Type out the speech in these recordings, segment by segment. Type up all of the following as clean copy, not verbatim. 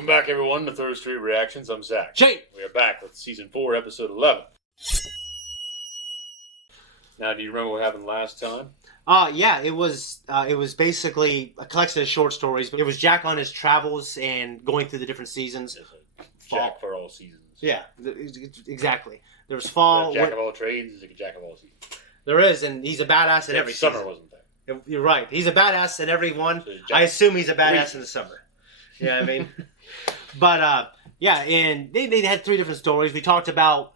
Welcome back, everyone, to Third Street Reactions. I'm Zakk. Jay! We are back with Season 4, Episode 11. Now, do you remember what happened last time? Yeah, it was basically a collection of short stories. But it was Jack on his travels and going through the different seasons. Jack for all seasons. Yeah, exactly. There was fall. Jack of all trades is a Jack of all seasons. There is, and he's a badass at every summer season. Wasn't there? You're right. He's a badass at every one. So I assume he's a badass in the summer. Yeah, I mean. But, yeah, and they had 3 different stories. We talked about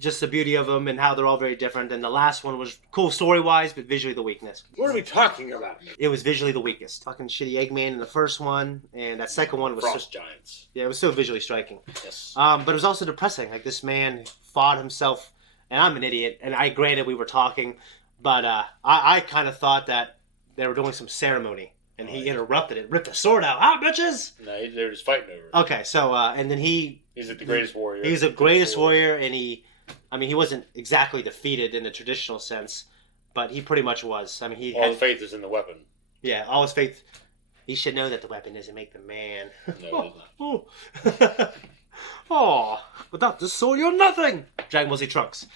just the beauty of them and how they're all very different. And the last one was cool story-wise, but visually the weakness. What are we talking about? It was visually the weakest. Fucking shitty Eggman in the first one, and that second one was Frost Giants. Yeah, it was so visually striking. Yes. But it was also depressing. Like, this man fought himself, and I'm an idiot, and granted we were talking, but I kind of thought that they were doing some ceremony. And he interrupted it, ripped the sword out. Ah, bitches! No, they were just fighting over it. Okay, so, and then he's like the greatest warrior. He's the greatest warrior, and he wasn't exactly defeated in the traditional sense, but he pretty much was. I mean, all his faith is in the weapon. Yeah, all his faith. He should know that the weapon doesn't make the man. No, it does not. Oh, without the sword, you're nothing! Dragon Ball Z Trunks.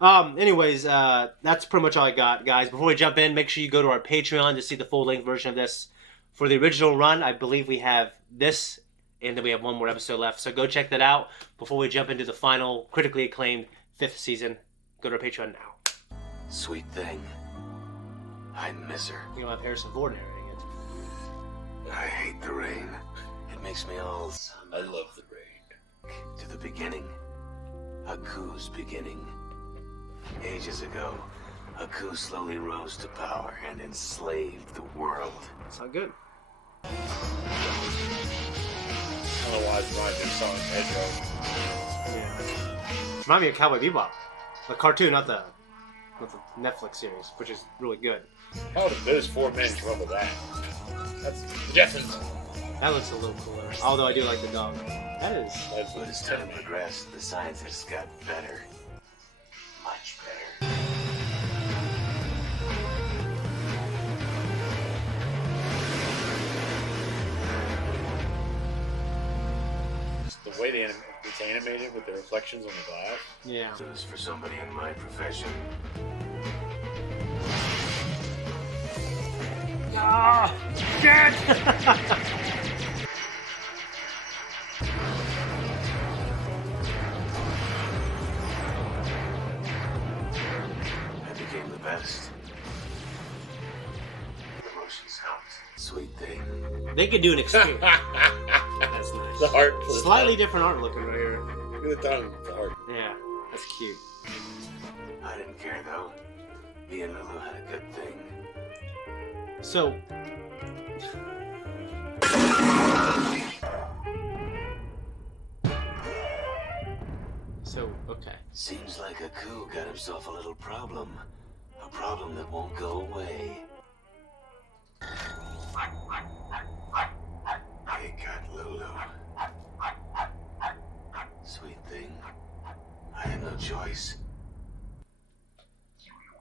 Anyways, that's pretty much all I got, guys. Before we jump in, make sure you go to our Patreon to see the full-length version of this. For the original run, I believe we have this, and then we have one more episode left. So go check that out before we jump into the final, critically acclaimed 5th season. Go to our Patreon now. Sweet thing. I miss her. You don't have Harrison Ford narrating it. I hate the rain. It makes me all... I love the rain. To the beginning. Aku's beginning. Ages ago, Aku slowly rose to power and enslaved the world. That's not good. I don't know why it's reminds me of Sonic the Hedgehog. Yeah. Remind me of Cowboy Bebop. The cartoon, not the Netflix series, which is really good. How did those 4 men come up with that? That's the Jetsons. That looks a little cooler. Although I do like the dog. That is. But as time progressed, the scientists got better. Much better. The way it's animated with the reflections on the glass. Yeah. This is for somebody in my profession. Ah! Shit! I became the best. The motions helped. Sweet thing. They could do an extreme. That's nice. The heart. Slightly different art looking right here. Look at the tongue. The heart. Yeah, that's cute. I didn't care though. Me and Lulu had a good thing. So. Okay. Seems like Aku got himself a little problem. A problem that won't go away. I got Lulu. Sweet thing. I had no choice.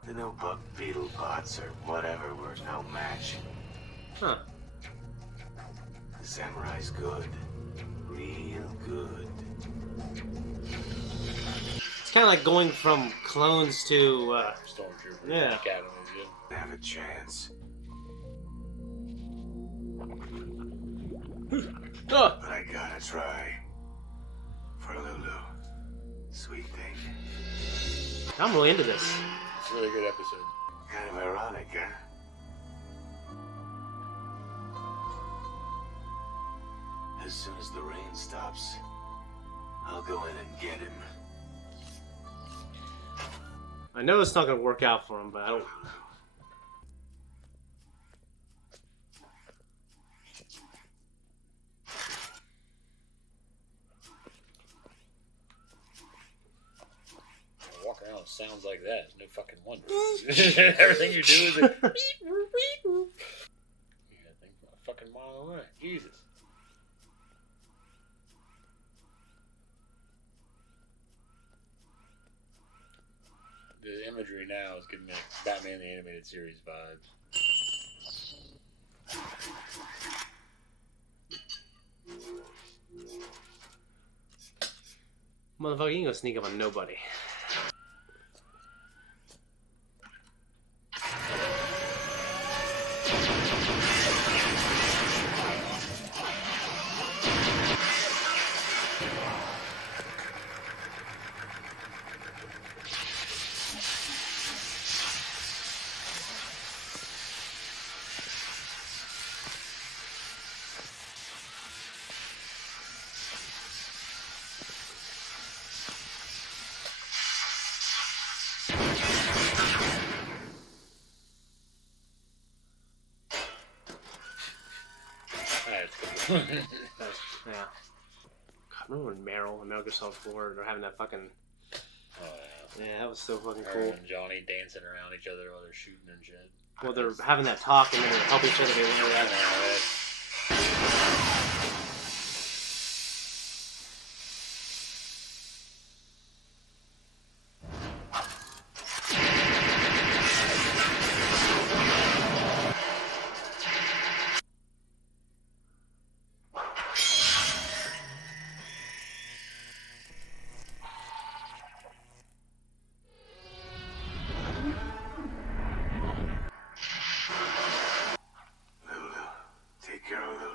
The no-bug beetle bots or whatever were no match. Huh. The samurai's good. Real good. It's kind of like going from clones to, Stormtrooper. Yeah. Academies, yeah. Have a chance. Oh. But I gotta try. For Lulu. Sweet thing. I'm really into this. It's a really good episode. Kind of ironic, huh? As soon as the rain stops, I'll go in and get him. I know it's not going to work out for him, but I don't... Walk around with sounds like that. It's no fucking wonder. Everything you do is like... You gotta think a fucking mile away. Jesus. The imagery now is giving me like Batman the Animated Series vibes. Motherfucker, you ain't gonna sneak up on nobody. That's good. Yeah. God, remember when Meryl and Metal Gear Solid 4 were having that fucking... Oh, yeah. Yeah, that was so fucking Her cool. and Johnny dancing around each other while they're shooting and shit. Well, they're having that talk and then they help each other. They learn that. Lulu. Take care of Lulu.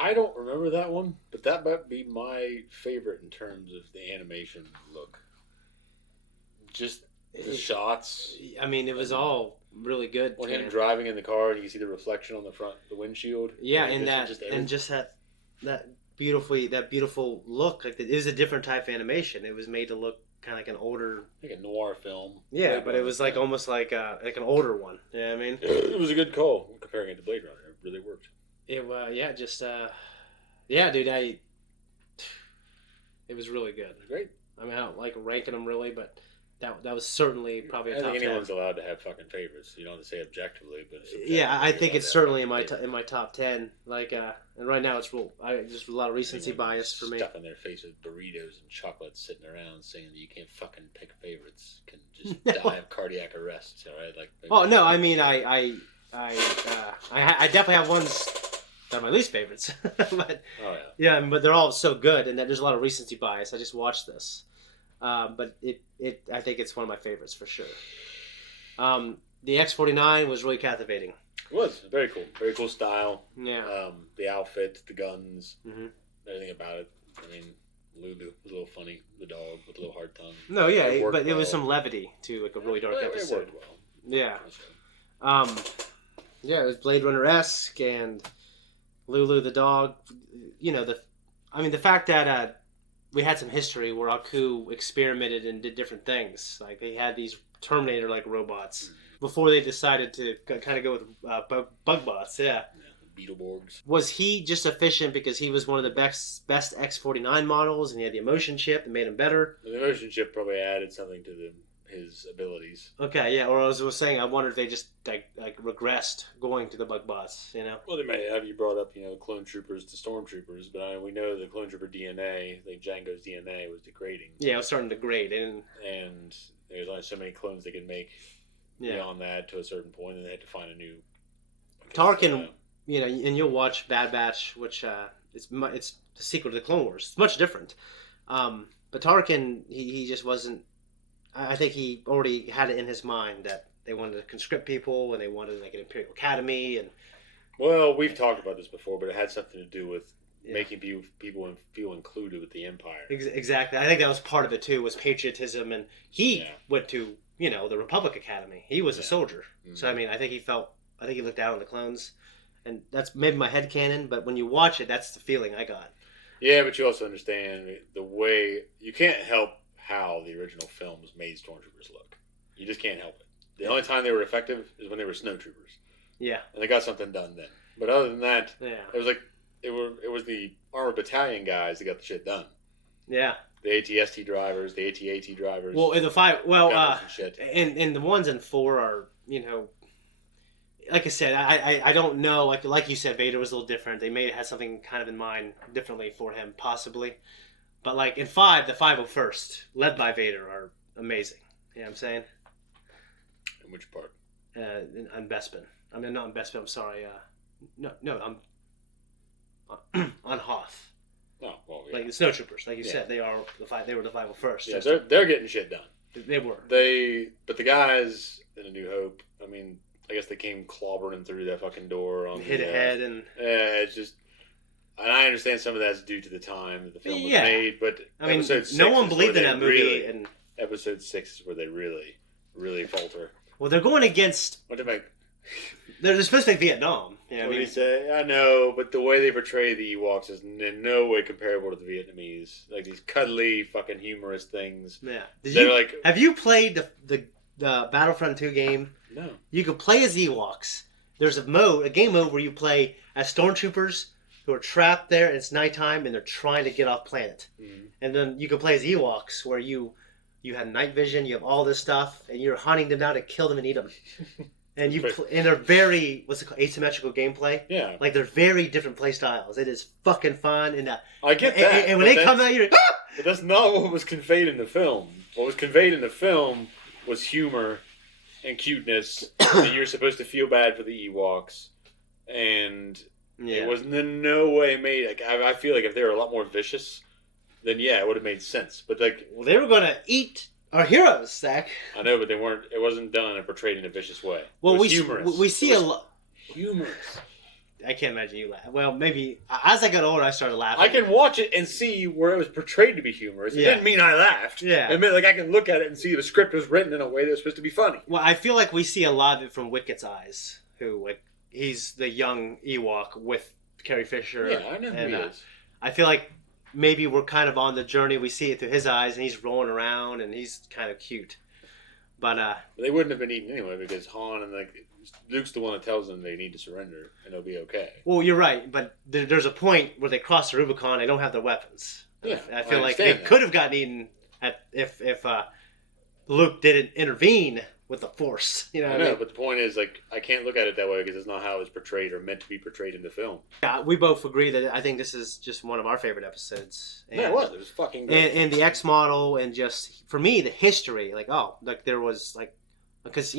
I don't remember that one, but that might be my favorite in terms of the animation look. Just the shots. I mean, it was all really good. When him driving in the car and you see the reflection on the windshield. Yeah, and that beautiful look. Like it is a different type of animation. It was made to look kind of like an older, like a noir film. Yeah, but it was like almost like an older one. Yeah, I mean, it was a good call comparing it to Blade Runner. It really worked. It dude, it was really good. It was great. I mean, I don't like ranking them really, but that was certainly probably a I top think 10. anyone's allowed to have fucking favorites. You don't have to say objectively, but yeah, I think it's certainly in my top 10. Like, and right now it's just a lot of recency bias for me. Stuffing their face with burritos and chocolates, sitting around saying that you can't fucking pick favorites, can just die of cardiac arrest. All right, like. Oh no, I mean I definitely have ones that are my least favorites, but but they're all so good, and there's a lot of recency bias. I just watched this, but I think it's one of my favorites for sure. The X-49 was really captivating. It was very cool style. Yeah. The outfit, the guns, mm-hmm. everything about it. I mean, Lulu was a little funny. The dog with a little hard tongue. No, yeah, but it was some levity to like a really dark episode. It worked well. Yeah. Yeah, it was Blade Runner-esque, and Lulu the dog. You know, the fact that we had some history where Aku experimented and did different things. Like they had these Terminator-like robots before they decided to kind of go with bug bots. Yeah. Beetleborgs. Was he just efficient because he was one of the best X-49 models and he had the emotion chip that made him better? The emotion chip probably added something to his abilities. Okay, yeah. Or I was saying, I wonder if they just like regressed going to the bug bots. You know. Well, they may have. You brought up clone troopers to stormtroopers, but we know the clone trooper DNA, like Django's DNA, was degrading. Yeah, it was starting to degrade, and there's only so many clones they could make beyond that to a certain point, and they had to find a new. Tarkin, and you'll watch Bad Batch, which it's the sequel to the Clone Wars. It's much different, but Tarkin, he just wasn't. I think he already had it in his mind that they wanted to conscript people and they wanted like an Imperial Academy and. Well, we've talked about this before, but it had something to do with making people feel included with the Empire. Exactly, I think that was part of it too. Was patriotism, and he went to the Republic Academy. He was a soldier, so I mean, I think he looked down on the clones, and that's maybe my headcanon. But when you watch it, that's the feeling I got. Yeah, but you also understand the way you can't help how the original films made stormtroopers look. You just can't help it. The only time they were effective is when they were snowtroopers. Yeah, and they got something done then. But other than that, it was like it was the armored battalion guys that got the shit done. Yeah, the ATST drivers, the AT-AT drivers. Well, in the five, and the ones in 4 are like I said, I don't know. Like you said, Vader was a little different. They may have had something kind of in mind differently for him, possibly. But like in 5, the 501st, led by Vader, are amazing. You know what I'm saying? In which part? On Bespin. I mean, not on Bespin. I'm sorry. I'm on Hoth. Oh, well, yeah. Like the snowtroopers, like you said, they were the 501st. Yeah, they're getting shit done. They were. But the guys in A New Hope, I mean, I guess they came clobbering through that fucking door on hit ahead and it's just. And I understand some of that's due to the time that the film was made, but I mean, episode 6 no one believed in that movie. Really, and episode 6 is where they really falter. Well, they're going against. What did I? They're supposed to make Vietnam. Yeah, what do you say? I know, but the way they portray the Ewoks is in no way comparable to the Vietnamese. Like these cuddly, fucking humorous things. Yeah. Have you played the Battlefront 2 game? No. You could play as Ewoks. There's a game mode where you play as stormtroopers who are trapped there, and it's nighttime, and they're trying to get off planet. Mm-hmm. And then you can play as Ewoks, where you have night vision, you have all this stuff, and you're hunting them down to kill them and eat them. And and they're very, what's it called, asymmetrical gameplay. Yeah. Like they're very different play styles. It is fucking fun. And I get that. And when they come out, you're like, ah! But that's not what was conveyed in the film. What was conveyed in the film was humor and cuteness. And you're supposed to feel bad for the Ewoks. And it was in no way made. Like I feel like if they were a lot more vicious, then yeah, it would have made sense. But like, well, they were gonna eat our heroes, Zakk. I know, but they weren't. It wasn't done and portrayed in a vicious way. Well, it was humorous. We see a lot. Humorous. I can't imagine you laugh. Well, maybe as I got older, I started laughing. I can watch it and see where it was portrayed to be humorous. It didn't mean I laughed. Yeah. It meant like I can look at it and see the script was written in a way that was supposed to be funny. Well, I feel like we see a lot of it from Wicket's eyes, who like he's the young Ewok with Carrie Fisher. Yeah, I know who he is. I feel like maybe we're kind of on the journey. We see it through his eyes, and he's rolling around, and he's kind of cute. But they wouldn't have been eaten anyway because Han and Luke's the one that tells them they need to surrender, and it'll be okay. Well, you're right, but there's a point where they cross the Rubicon. They don't have their weapons. Yeah, I feel like they could have gotten eaten if Luke didn't intervene with the Force. You know, I know, but the point is, like, I can't look at it that way because it's not how it was portrayed or meant to be portrayed in the film. Yeah, we both agree that I think this is just one of our favorite episodes. And, yeah, it was. It was fucking good. And the X model, and just for me, the history, there was because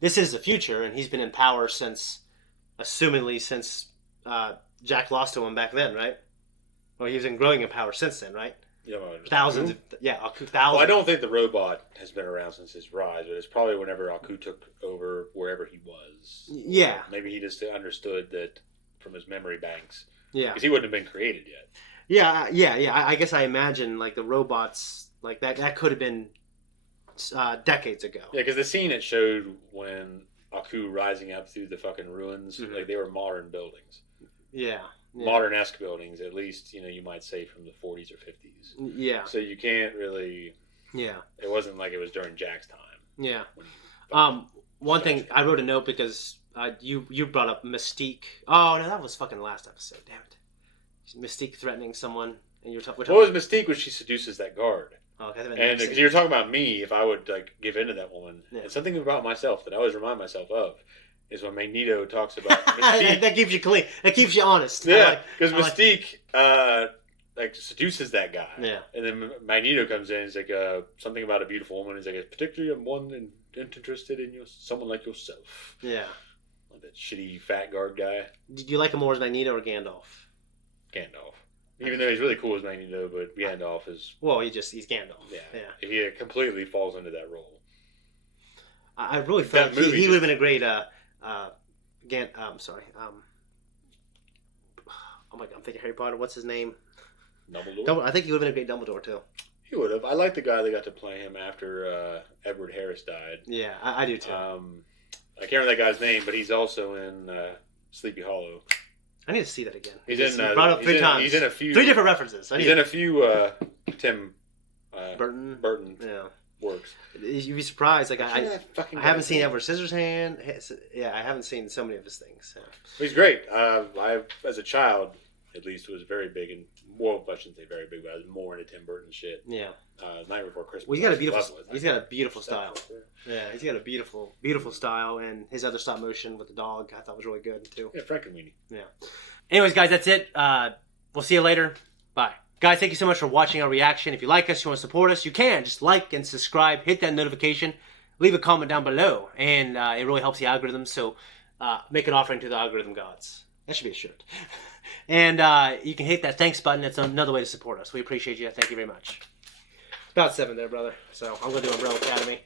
this is the future, and he's been in power assumingly since Jack lost to him back then, right? Well, he's been growing in power since then, right? Thousands. Thousands. Well, I don't think the robot has been around since his rise, but it's probably whenever Aku took over wherever he was. Yeah. Maybe he just understood that from his memory banks. Yeah. Because he wouldn't have been created yet. Yeah. I guess I imagine the robots that could have been decades ago. Yeah, because the scene it showed when Aku rising up through the fucking ruins, Mm-hmm. they were modern buildings. Yeah. Modern-esque buildings, at least, you might say from the 40s or 50s. Yeah. So you can't really... Yeah. It wasn't like it was during Jack's time. Yeah. One thing, I wrote a note because you brought up Mystique. Oh, no, that was fucking last episode. Damn it. Mystique threatening someone, and you're talking... What was Mystique when she seduces that guard? Oh, okay, and because you're talking about me, if I would give in to that woman, and something about myself that I always remind myself of is when Magneto talks about Mystique. That keeps you clean. That keeps you honest. Yeah, because Mystique seduces that guy. Yeah, and then Magneto comes in. He's like something about a beautiful woman. He's like, particularly one interested in someone like yourself. Yeah, like that shitty fat guard guy. Did you like him more as Magneto or Gandalf? Gandalf. Even though he's really cool as Magneto, but Gandalf is... Well, he's Gandalf. Yeah. He completely falls into that role. I really felt he would have been a great... sorry. Oh my God, I'm thinking Harry Potter. What's his name? Dumbledore? I think he would have been a great Dumbledore, too. He would have. I like the guy that got to play him after Edward Harris died. Yeah, I do, too. I can't remember that guy's name, but he's also in Sleepy Hollow. I need to see that again. He's brought up 3 times. He's in a few... 3 different references. He's in a few Tim Burton works. You'd be surprised. I haven't seen Edward Scissorhands. Yeah, I haven't seen so many of his things. Yeah. He's great. I, as a child, at least, was very big and... Well, I shouldn't say very big, but I was more into Tim Burton shit. Yeah. Night Before Christmas. Well, he's got a beautiful style. Yeah, he's got a beautiful, beautiful style, and his other stop motion with the dog I thought was really good too. Yeah, Frankenweenie. Yeah. Anyways, guys, that's it. We'll see you later. Bye. Guys, thank you so much for watching our reaction. If you like us, you want to support us, you can. Just like and subscribe. Hit that notification. Leave a comment down below. And it really helps the algorithm. So make an offering to the algorithm gods. That should be a shirt. And you can hit that thanks button. That's another way to support us. We appreciate you. Thank you very much. About 7 there, brother. So I'm going to do Umbrella Academy.